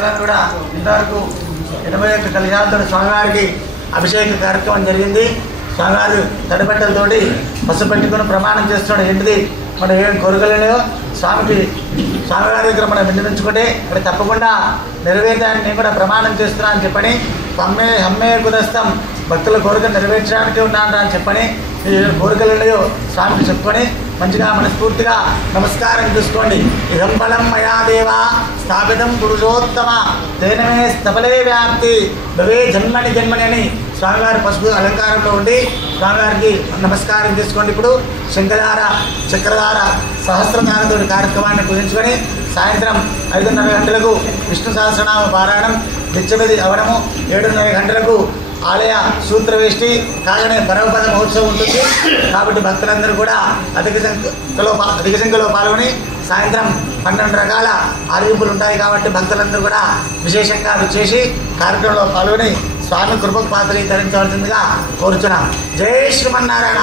భక్తులను కూడా ఇంతవరకు 81 కలశాలతో స్వామివారికి అభిషేక కార్యక్రమం జరిగింది. స్వామివారు తడిబట్టలతోటి పసుపు పెట్టుకుని ప్రమాణం చేస్తున్నాడు. ఏంటిది మనం ఏం కోరికలేదో స్వామివారి దగ్గర మనం విన్నవించుకుంటే అది తప్పకుండా నెరవేర్చాలని నేను కూడా ప్రమాణం చేస్తున్నా అని చెప్పని హమ్మే కుదస్తం భక్తుల కోరిక నెరవేర్చడానికి ఉన్నాను అని చెప్పని ఈ కోరికలు స్వామికి చెప్పుకొని మంచిగా మనస్ఫూర్తిగా నమస్కారం చేసుకోండి. ఇదం బలం మయా దేవా స్థాపితం పురుషోత్తమ తేనమే స్థపలే వ్యాప్తి భవే జన్మని జన్మని అని స్వామివారి పసుపు అలంకారంలో ఉండి స్వామివారికి నమస్కారం చేసుకోండి. ఇప్పుడు శంఖధార చక్రధార సహస్రధారతో కార్యక్రమాన్ని పూజించుకొని సాయంత్రం 5:30 గంటలకు విష్ణు సహస్రనామ పారాయణం నిత్యమిది అవడము, 7:30 గంటలకు ఆలయ సూత్రవేష్టి కాగానే పరమపద మహోత్సవం ఉంటుంది. కాబట్టి భక్తులందరూ కూడా అధిక సంఖ్యలో పాల్గొని సాయంత్రం 12 రకాల ఆర్గింపులు ఉంటాయి. కాబట్టి భక్తులందరూ కూడా విశేషంగా విచ్చేసి కార్యక్రమంలో పాల్గొని స్వామి కృపకు పాత్రీకరించవలసిందిగా కోరుచున్నాం. జై శ్రీమన్నారాయణ.